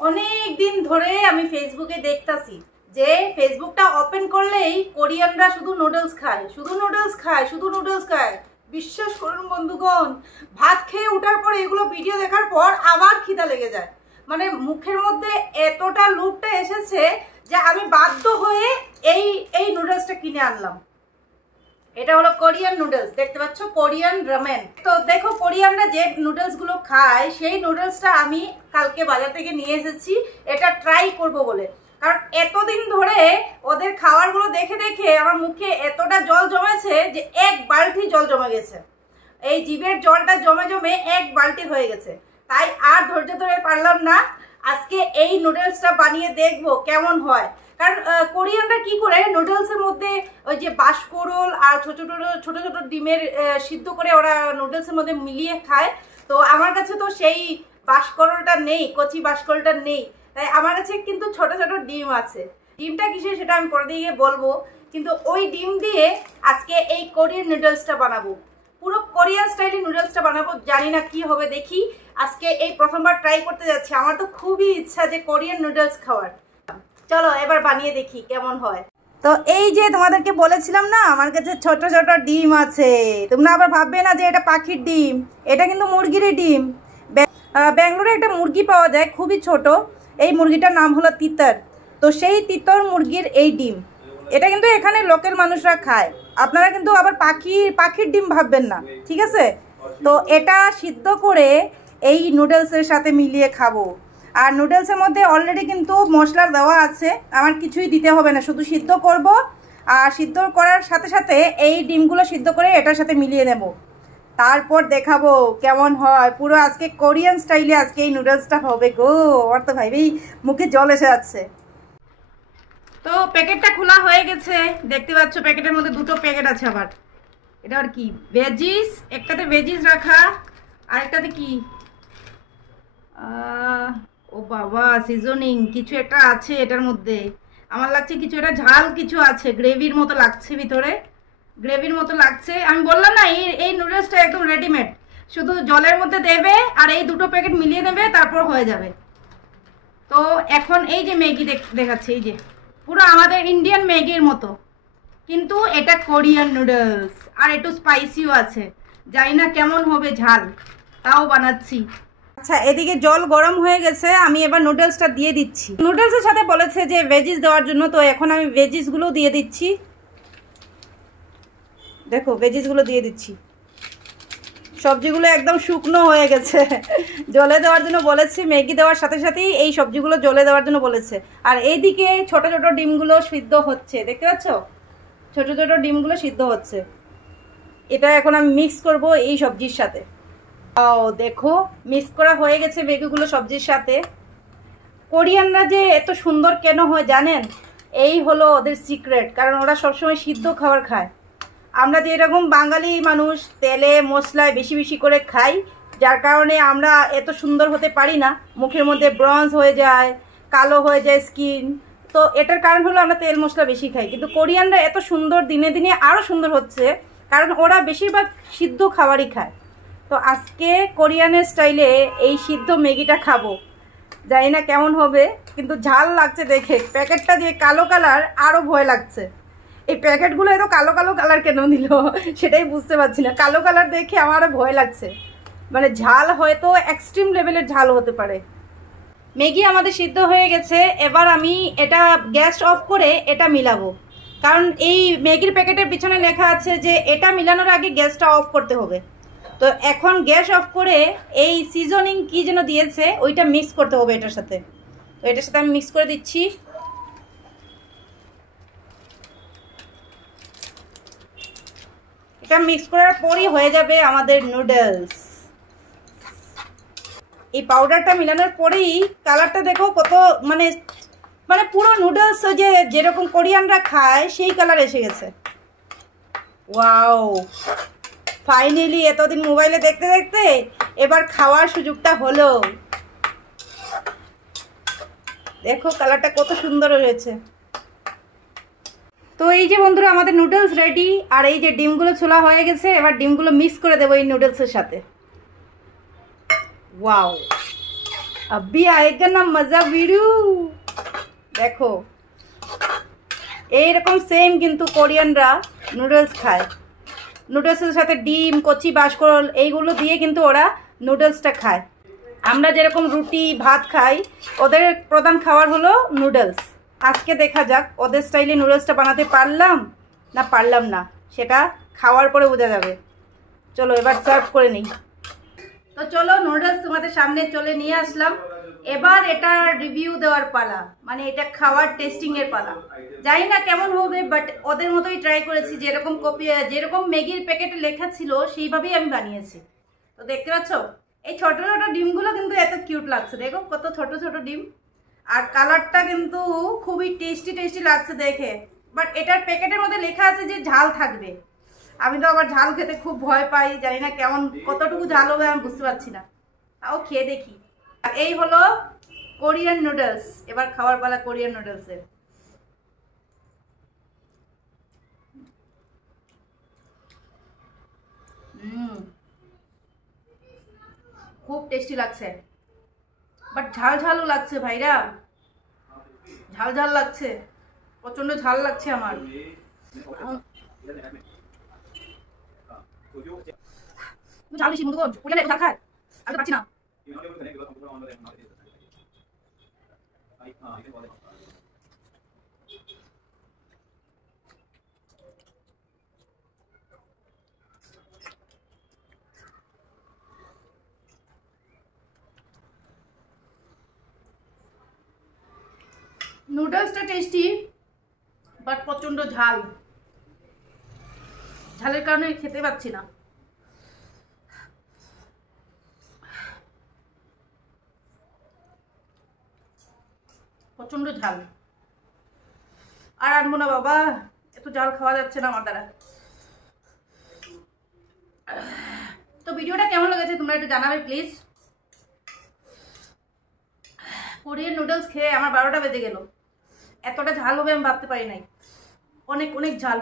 অনেক দিন ধরে আমি ফেসবুকে দেখতাছি যে ফেসবুকটা ওপেন করলেই কোরিয়ানরা শুধু নুডলস খায়, শুধু নুডলস খায়, শুধু নুডলস খায়। বিশ্বাস করুন বন্ধুগণ, ভাত খেয়ে ওঠার পর এগুলো ভিডিও দেখার পর আবার খিদা লেগে যায়। মানে মুখের মধ্যে এতটা লুপটা এসেছে যে আমি বাধ্য হয়ে এই নুডলসটা কিনে আনলাম। এটা হলো কোরিয়ান নুডলস, দেখতে পাচ্ছ, কোরিয়ান রামেন। তো দেখো, কোরিয়ানরা যে নুডলস গুলো খায় সেই নুডলসটা আমি কালকে বাজার থেকে নিয়ে এসেছি এটা ট্রাই করব বলে। কারণ এতদিন ধরে ওদের খাবারগুলো দেখে দেখে আমার মুখে এতটা জল জমেছে যে এক বালতি জল জমে গেছে। এই জিভের জলটা জমে জমে এক বালতি হয়ে গেছে। তাই আর ধৈর্য ধরে পারলাম না, আজকে এই নুডলসটা বানিয়ে দেখবো কেমন হয়। কারণ কোরিয়ানরা কি করে নুডলসের মধ্যে ওই যে বাঁশকরল আর ছোট ছোট ডিমের সিদ্ধ করে ওরা নুডলসের মধ্যে মিলিয়ে খায়। তো আমার কাছে তো সেই বাঁশকরলটা নেই, কচি বাঁশকরলটা নেই। তাই আমার কাছে কিন্তু ছোট ছোট ডিম আছে। ডিমটা কিসের সেটা আমি পরে দিয়ে বলবো, কিন্তু ওই ডিম দিয়ে আজকে এই কোরিয়ান নুডলসটা বানাবো। পুরো কোরিয়ান স্টাইলে নুডলসটা বানাবো। জানি না কি হবে, দেখি। আজকে এই প্রথমবার ট্রাই করতে যাচ্ছি। আমার তো খুবই ইচ্ছা যে কোরিয়ান নুডলস খাওয়ার। চলো এবার বানিয়ে দেখি কেমন হয়। তো এই যে তোমাদেরকে বলেছিলাম না আমার কাছে ছোট ছোট ডিম আছে। তোমরা আবার ভাববে না যে এটা পাখির ডিম, এটা কিন্তু মুরগিরই ডিম। ব্যাঙ্গালোরে একটা মুরগি পাওয়া যায় খুবই ছোট, এই মুরগিটার নাম হলো তিতর। তো সেই তিতর মুরগির এই ডিম, এটা কিন্তু এখানে লোকাল মানুষরা খায়। আপনারা কিন্তু আবার পাখির ডিম ভাববেন না, ঠিক আছে? তো এটা সিদ্ধ করে এই নুডলসের সাথে মিলিয়ে খাবো। আর নুডলসের মধ্যে অলরেডি কিন্তু মশলা দেওয়া আছে, আমার কিছুই দিতে হবে না, শুধু সিদ্ধ করব। আর সিদ্ধ করার সাথে সাথে এই ডিমগুলো সিদ্ধ করে এটার সাথে মিলিয়ে নেব, তারপর দেখাবো কেমন হয়। পুরো আজকে কোরিয়ান স্টাইলে আজকে এই নুডলসটা হবে গো। আমার তো ভাইবেই মুখে জল এসে যাচ্ছে। তো প্যাকেটটা খোলা হয়ে গেছে, দেখতে পাচ্ছ প্যাকেটের মধ্যে দুটো প্যাকেট আছে। আবার এটা আর কি, ভেজিস, একটাতে ভেজিস রাখা, আর একটাতে কি, ও বাবা, সিজনিং কিছু একটা আছে এটার মধ্যে। আমার লাগছে কিছু এটা ঝাল কিছু আছে, গ্রেভির মতো লাগছে, ভিতরে গ্রেভির মতো লাগছে। আমি বললাম না এই নুডলসটা একদম রেডিমেড, শুধু জলের মধ্যে দেবে আর এই দুটো প্যাকেট মিলিয়ে দেবে, তারপর হয়ে যাবে। তো এখন এই যে ম্যাগি দেখাচ্ছে, এই যে পুরো আমাদের ইন্ডিয়ান ম্যাগির মতো, কিন্তু এটা কোরিয়ান নুডলস। আর একটু স্পাইসিও আছে, জানি না কেমন হবে ঝাল, তাও বানাচ্ছি। আচ্ছা, এদিকে জল গরম হয়ে গেছে, আমি এবার নুডলসটা দিয়ে দিচ্ছি। নুডলসের সাথে বলেছে যে ভেজিস দেওয়ার জন্য, তো এখন আমি ভেজিসগুলো দিয়ে দিচ্ছি। দেখো ভেজিসগুলো দিয়ে দিচ্ছি। সবজিগুলো একদম শুকনো হয়ে গেছে, জলে দেওয়ার জন্য বলেছি। ম্যাগি দেওয়ার সাথে সাথেই এই সবজিগুলো জলে দেওয়ার জন্য বলেছে। আর এইদিকে ছোট ছোট ডিমগুলো সিদ্ধ হচ্ছে, দেখতে পাচ্ছ, ছোট ছোট ডিমগুলো সিদ্ধ হচ্ছে। এটা এখন আমি মিক্স করব এই সবজির সাথে। ও দেখো, মিক্স করা হয়ে গেছে ম্যাগিগুলো সবজির সাথে। কোরিয়ানরা যে এত সুন্দর কেন হয় জানেন? এই হলো ওদের সিক্রেট, কারণ ওরা সবসময় সিদ্ধ খাবার খায়। আমরা যে এরকম বাঙালি মানুষ তেলে মশলায় বেশি বেশি করে খাই, যার কারণে আমরা এত সুন্দর হতে পারি না, মুখের মধ্যে ব্রঞ্জ হয়ে যায়, কালো হয়ে যায় স্কিন। তো এটার কারণ হলো আমরা তেল মশলা বেশি খাই। কিন্তু কোরিয়ানরা এত সুন্দর, দিনে দিনে আরও সুন্দর হচ্ছে, কারণ ওরা বেশিরভাগ সিদ্ধ খাবারই খায়। তো আজকে কোরিয়ানের স্টাইলে এই সিদ্ধ ম্যাগিটা খাবো। জানি না কেমন হবে, কিন্তু ঝাল লাগছে দেখে। প্যাকেটটা যে কালো কালার, আরও ভয় লাগছে। এই প্যাকেটগুলো এত কালো কালো কালার কেন দিল সেটাই বুঝতে পারছি না। কালো কালার দেখে আমারও ভয় লাগছে। মানে ঝাল হয়তো এক্সট্রিম লেভেলের ঝাল হতে পারে। ম্যাগি আমাদের সিদ্ধ হয়ে গেছে। এবার আমি এটা গ্যাস অফ করে এটা মিলাবো, কারণ এই ম্যাগির প্যাকেটের পিছনে লেখা আছে যে এটা মিলানোর আগে গ্যাসটা অফ করতে হবে। তো এখন গ্যাস অফ করে এই সিজনিং কি যেন দিয়েছে ওইটা মিক্স করতে হবে এটার সাথে। তো এটার সাথে আমি মিক্স করে দিচ্ছি। এটা মিক্স করার পরই হয়ে যাবে আমাদের নুডলস। এই পাউডারটা মিলানোর পরেই কালারটা দেখো কত, মানে মানে পুরো নুডলস যে যেরকম কোরিয়ানরা খায় সেই কালার এসে গেছে। ওয়াও, ফাইনালি এতদিন মোবাইলে দেখতে দেখতে এবার খাওয়ার সুযোগটা হলো। দেখো কালারটা কত সুন্দর হয়েছে। তো এই যে বন্ধুরা, আমাদের নুডলস রেডি। আর এই যে ডিমগুলো ছোলা হয়ে গেছে, এবার ডিমগুলো মিক্স করে দেবো এই নুডলসের সাথে। ওয়াও, अभी आएगा ना मजा वीडियो। देखो এইরকম সেম কিন্তু কোরিয়ানরা নুডলস খায়। নুডলসের সাথে ডিম, কচি বাঁশকরল এইগুলো দিয়ে কিন্তু ওরা নুডলসটা খায়। আমরা যেরকম রুটি ভাত খাই, ওদের প্রধান খাবার হলো নুডলস। আজকে দেখা যাক ওদের স্টাইলে নুডলসটা বানাতে পারলাম না, সেটা খাওয়ার পরে বোঝা যাবে। চলো এবার সার্ভ করে নিই। তো চলো নুডলস তোমাদের সামনে চলে নিয়ে আসলাম। এবার এটা রিভিউ দেওয়ার পালা, মানে এটা খাওয়ার টেস্টিংয়ের পালা। জানি না কেমন হবে, বাট ওদের মতোই ট্রাই করেছি। যেরকম ম্যাগির প্যাকেটে লেখা ছিল সেইভাবেই আমি বানিয়েছি। তো দেখতে পাচ্ছ এই ছোট ছোট ডিমগুলো কিন্তু এত কিউট লাগছে, দেখো কত ছোট ছোট ডিম। আর কালারটা কিন্তু খুবই টেস্টি লাগছে দেখে। বাট এটার প্যাকেটের মধ্যে লেখা আছে যে ঝাল থাকবে। আমি তো আবার ঝাল খেতে খুব ভয় পাই, জানি না কতটুকু ঝাল হবে আমি বুঝতে পারছি না। তাও খেয়ে দেখি। আর এই হলো কোরিয়ান নুডলস। এবার খাওয়ার পালা কোরিয়ান নুডলসের। খুব টেস্টি লাগছে, বাট ঝালও লাগছে ভাইরা, ঝাল লাগছে, প্রচন্ড ঝাল লাগছে আমার। ঝাল বেশি মধুগণ কোরিয়ানে ঝাল খায়, আমি তো পারছি না। নুডলসটা টেস্টি, বাট প্রচন্ড ঝালের কারণে খেতে পাচ্ছি না। প্রচন্ড ঝাল, আর আনবো না বাবা, এত ঝাল খাওয়া যাচ্ছে না আমার দ্বারা। তো ভিডিওটা কেমন লেগেছে তোমরা একটু জানাবে প্লিজ। কোরিয়ান নুডলস খেয়ে আমার 12টা বেজে গেল। এতটা ঝাল হবে আমি ভাবতে পারি নাই, অনেক ঝাল।